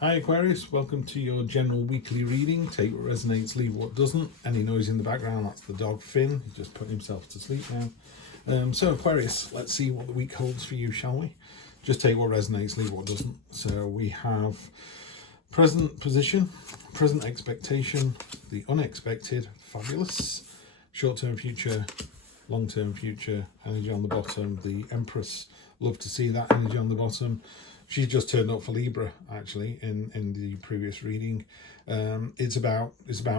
Hi Aquarius, welcome to your general weekly reading. Take what resonates, leave what doesn't. Any noise in the background, that's the dog Finn. He's just putting himself to sleep now. So Aquarius, let's see what the week holds for you, shall we? Just take what resonates, leave what doesn't. So we have present position, present expectation, the unexpected, fabulous, short-term future, long-term future, energy on the bottom, the Empress, love to see that energy on the bottom. She's just turned up for Libra, actually, in the previous reading. It's about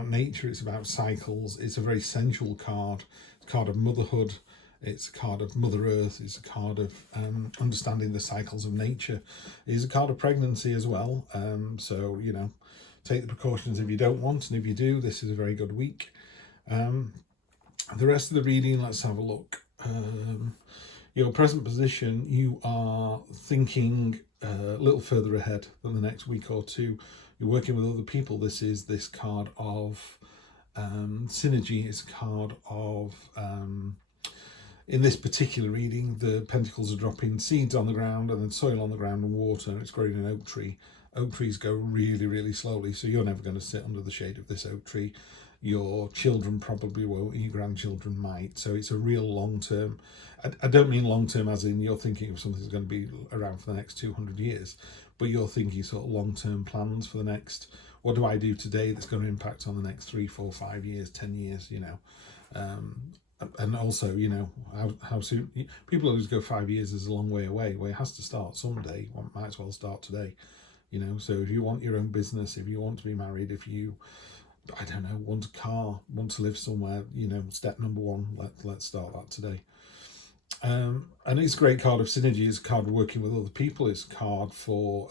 nature, it's about cycles. It's a very sensual card. It's a card of motherhood. It's a card of Mother Earth. It's a card of understanding the cycles of nature. It's a card of pregnancy as well. So, you know, take the precautions if you don't want, and if you do, this is a very good week. The rest of the reading, let's have a look. Your present position, you are thinking a little further ahead than the next week or two. You're working with other people. This is this card of synergy. It's a card of, in this particular reading, the pentacles are dropping seeds on the ground and then soil on the ground and water. It's growing an oak tree. Oak trees go really, really slowly, so you're never going to sit under the shade of this oak tree. Your children probably won't, your grandchildren might. So it's a real long-term, I don't mean long-term as in you're thinking of something that's going to be around for the next 200 years, but you're thinking sort of long-term plans for the next, what do I do today that's going to impact on the next 3, 4, 5 years, 10 years, you know. And also, you know, how soon, people always go 5 years is a long way away. Well, it has to start someday. Well, it might as well start today, you know. So if you want your own business, if you want to be married, if you, I don't know, want a car, want to live somewhere, you know, step number one, let's start that today. And it's a great card of synergy. It's a card of working with other people. It's a card for,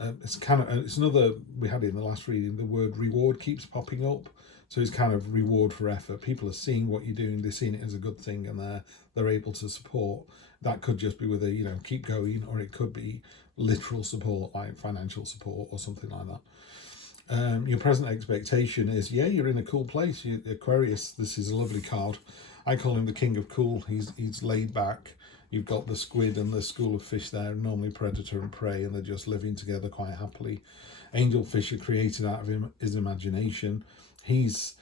it's kind of, it's another, we had it in the last reading, the word reward keeps popping up. So it's kind of reward for effort. People are seeing what you're doing, they're seeing it as a good thing, and they're able to support. That could just be with a, you know, keep going, or it could be literal support, like financial support or something like that. Your present expectation is, yeah, you're in a cool place. Aquarius, this is a lovely card. I call him the king of cool. He's laid back. You've got the squid and the school of fish there, normally predator and prey, and they're just living together quite happily. Angel fish are created out of his imagination. He's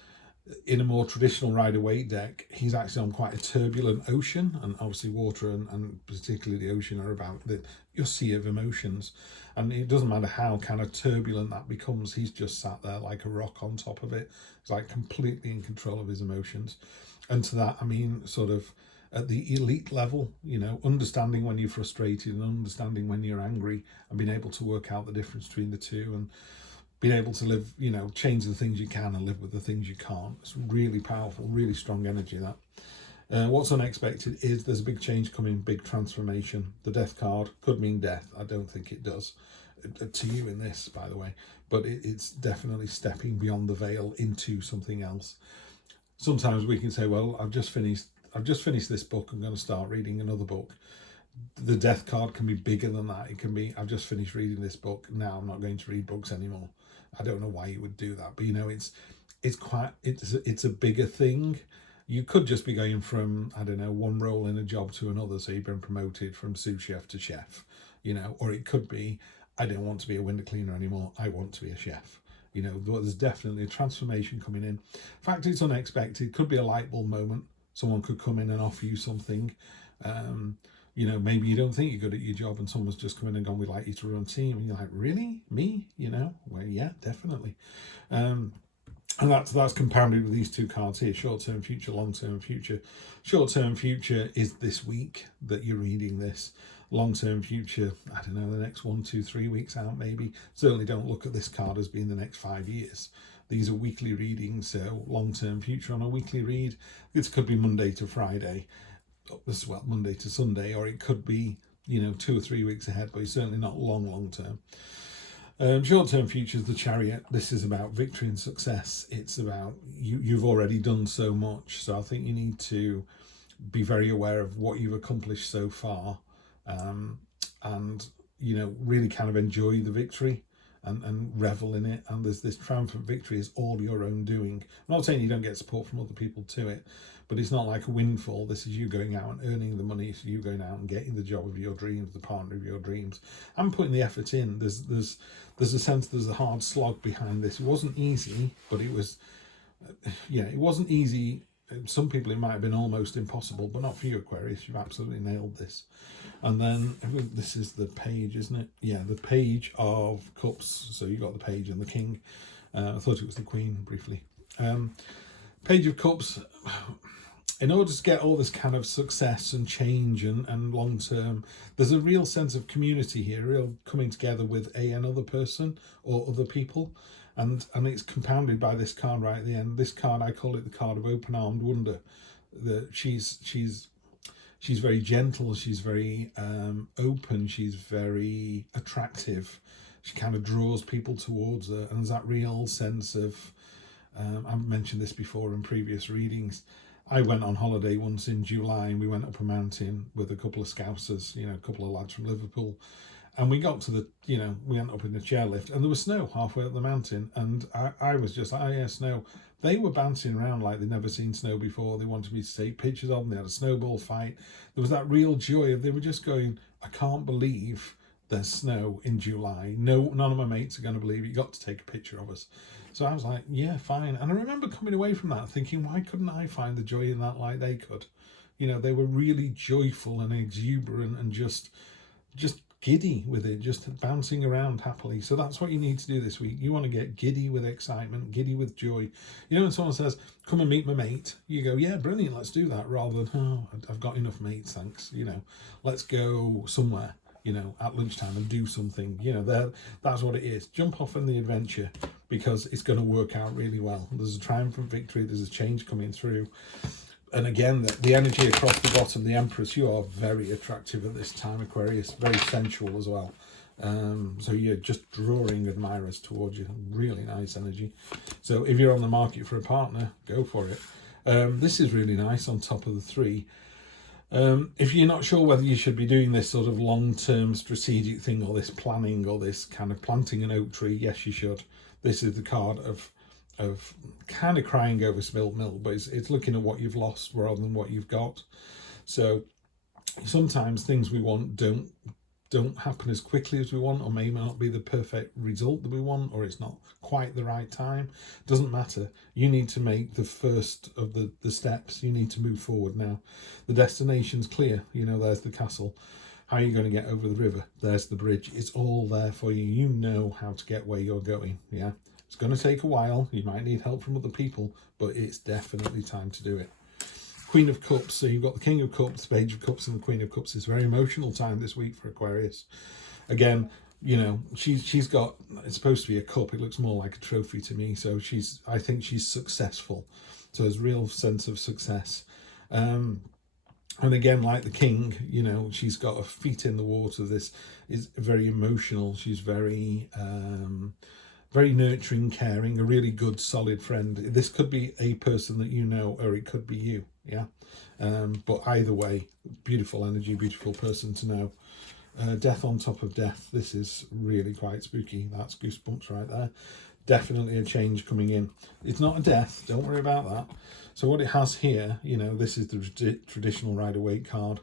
in a more traditional Rider-Waite deck. He's actually on quite a turbulent ocean, and obviously water and particularly the ocean are about your sea of emotions, and it doesn't matter how kind of turbulent that becomes, he's just sat there like a rock on top of it. He's like completely in control of his emotions. And to that, I mean, sort of at the elite level, you know, understanding when you're frustrated and understanding when you're angry, and being able to work out the difference between the two, and being able to live, you know, change the things you can and live with the things you can't. It's really powerful, really strong energy, that. What's unexpected is there's a big change coming, big transformation. The death card could mean death. I don't think it does to you in this, by the way, but it's definitely stepping beyond the veil into something else. Sometimes we can say, well, I've just finished this book, I'm going to start reading another book. The death card can be bigger than that. It can be, I've just finished reading this book, now I'm not going to read books anymore. I don't know why you would do that, but you know, it's a bigger thing. You could just be going from, I don't know, one role in a job to another. So you've been promoted from sous chef to chef, you know, or it could be, I don't want to be a window cleaner anymore, I want to be a chef. You know, there's definitely a transformation coming in. In fact, it's unexpected. Could be a light bulb moment. Someone could come in and offer you something. You know, maybe you don't think you're good at your job, and someone's just come in and gone, we'd like you to run a team. And you're like, really? Me? You know? Well, yeah, definitely. And that's compounded with these two cards here, short-term future, long-term future. Short-term future is this week that you're reading this. Long-term future, I don't know, the next 1, 2, 3 weeks out maybe. Certainly don't look at this card as being the next 5 years. These are weekly readings, so long-term future on a weekly read. This could be Monday to Friday, well, Monday to Sunday, or it could be, you know, 2 or 3 weeks ahead, but it's certainly not long term. Short-term future is the Chariot. This is about victory and success. It's about you've already done so much, so I think you need to be very aware of what you've accomplished so far, and you know, really kind of enjoy the victory, and revel in it. And there's this triumphant victory is all your own doing. I'm not saying you don't get support from other people to it, but it's not like a windfall. This is you going out and earning the money. It's you going out and getting the job of your dreams, the partner of your dreams, and putting the effort in. There's a sense there's a hard slog behind this. It wasn't easy, but it was, it wasn't easy. Some people it might have been almost impossible, but not for you, Aquarius. You've absolutely nailed this. And then this is the page, isn't it? Yeah, the page of cups. So you got the page and the king. I thought it was the queen briefly. Page of cups. In order to get all this kind of success and change and long term, there's a real sense of community here, a real coming together with another person or other people. And it's compounded by this card right at the end. This card, I call it the card of open-armed wonder. She's very gentle. She's very open. She's very attractive. She kind of draws people towards her. And there's that real sense of, I've mentioned this before in previous readings. I went on holiday once in July and we went up a mountain with a couple of Scousers, a couple of lads from Liverpool. And we got to the, we went up in the chairlift and there was snow halfway up the mountain. And I was just like, oh yeah, snow. They were bouncing around like they'd never seen snow before. They wanted me to take pictures of them. They had a snowball fight. There was that real joy of, they were just going, I can't believe there's snow in July. No, none of my mates are going to believe it. You got to take a picture of us. So I was like, yeah, fine. And I remember coming away from that thinking, why couldn't I find the joy in that like they could? They were really joyful and exuberant and just giddy with it, just bouncing around happily. So that's what you need to do this week. You want to get giddy with excitement, giddy with joy. When someone says, come and meet my mate, you go, yeah, brilliant, let's do that, rather than, oh, I've got enough mates, thanks. Let's go somewhere, at lunchtime and do something. That's what it is. Jump off on the adventure because it's going to work out really well. There's a triumphant victory. There's a change coming through. And again, the energy across the bottom, the Empress, you are very attractive at this time, Aquarius. Very sensual as well. So you're just drawing admirers towards you. Really nice energy. So if you're on the market for a partner, go for it. This is really nice on top of the 3. If you're not sure whether you should be doing this sort of long-term strategic thing or this planning or this kind of planting an oak tree, yes, you should. This is the card of kind of crying over spilt milk, but it's looking at what you've lost rather than what you've got. So sometimes things we want don't happen as quickly as we want, or may not be the perfect result that we want, or it's not quite the right time. Doesn't matter. You need to make the first of the steps. You need to move forward now. The destination's clear. There's the castle. How are you going to get over the river? There's the bridge. It's all there for you. You know how to get where you're going. Yeah. It's going to take a while. You might need help from other people, but it's definitely time to do it. Queen of Cups. So you've got the King of Cups, the Page of Cups, and the Queen of Cups. It's a very emotional time this week for Aquarius. Again, she's got, it's supposed to be a cup. It looks more like a trophy to me. So I think she's successful. So there's a real sense of success. And again, like the king, she's got her feet in the water. This is very emotional. She's very nurturing, caring, a really good, solid friend. This could be a person that you know, or it could be you. Yeah. But either way, beautiful energy, beautiful person to know. Death on top of death. This is really quite spooky. That's goosebumps right there. Definitely a change coming in. It's not a death. Don't worry about that. So what it has here, this is the traditional Rider-Waite card.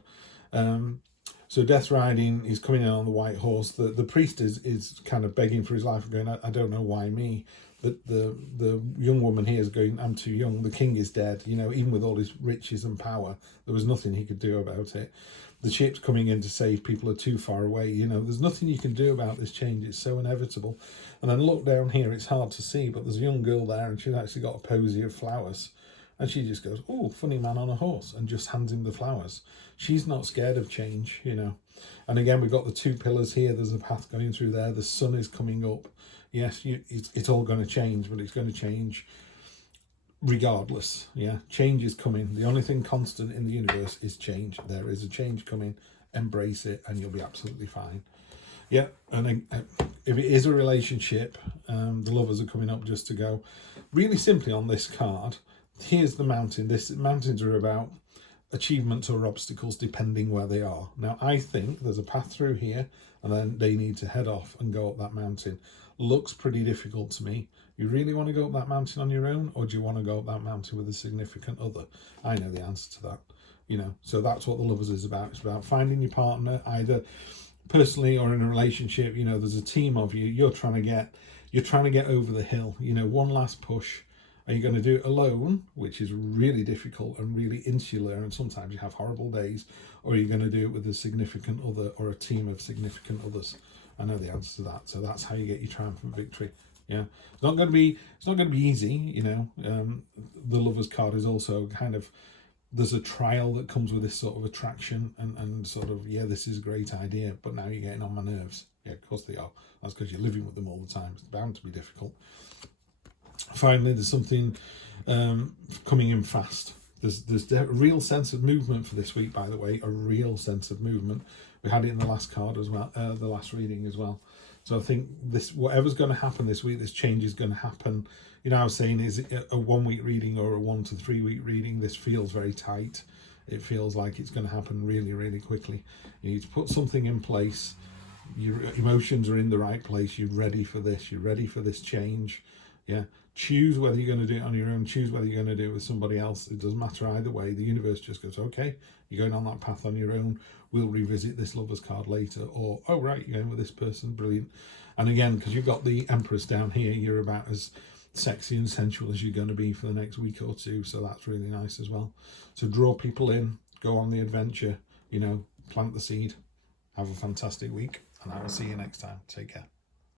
So death riding is coming in on the white horse. The priest is kind of begging for his life, going, I don't know why me. But the young woman here is going, I'm too young. The king is dead. Even with all his riches and power, there was nothing he could do about it. The ship's coming in to save people are too far away. There's nothing you can do about this change. It's so inevitable. And then look down here, it's hard to see, but there's a young girl there and she's actually got a posy of flowers. And she just goes, oh, funny man on a horse, and just hands him the flowers. She's not scared of change, And again, we've got the 2 pillars here. There's a path going through there. The sun is coming up. Yes, it's all going to change, but it's going to change regardless. Yeah, change is coming. The only thing constant in the universe is change. There is a change coming. Embrace it, and you'll be absolutely fine. Yeah, and if it is a relationship, the lovers are coming up just to go. Really simply on this card, here's the mountain. Mountains are about achievements or obstacles depending where they are. Now, I think there's a path through here, and then they need to head off and go up that mountain. Looks pretty difficult to me. You really want to go up that mountain on your own, or do you want to go up that mountain with a significant other? I know the answer to that, you know. So that's what the Lovers is about. It's about finding your partner, either personally or in a relationship. You know, there's a team of you. You're trying to get over the hill. You know, one last push. Are you going to do it alone, which is really difficult and really insular, and sometimes you have horrible days, or are you going to do it with a significant other or a team of significant others? I know the answer to that. So that's how you get your triumphant victory. Yeah, it's not going to be easy. You know, the Lovers card is also kind of, there's a trial that comes with this sort of attraction and sort of, yeah, this is a great idea, but now you're getting on my nerves. Yeah, of course they are. That's because you're living with them all the time. It's bound to be difficult. Finally, there's something coming in fast. There's a real sense of movement for this week, by the way, a real sense of movement. We had it in the last card as well, the last reading as well. So I think this, whatever's going to happen this week, this change is going to happen. You know, I was saying, is it a 1 week reading or a 1 to 3 week reading? This feels very tight. It feels like it's going to happen really, really quickly. You need to put something in place. Your emotions are in the right place. You're ready for this. You're ready for this change. Yeah. Choose whether you're going to do it on your own. Choose whether you're going to do it with somebody else. It doesn't matter either way. The universe just goes, okay, you're going on that path on your own. We'll revisit this Lovers card later. Or, oh, right, you're going with this person. Brilliant. And again, because you've got the Empress down here, you're about as sexy and sensual as you're going to be for the next week or two. So that's really nice as well. So draw people in. Go on the adventure. You know, plant the seed. Have a fantastic week. And I will see you next time. Take care.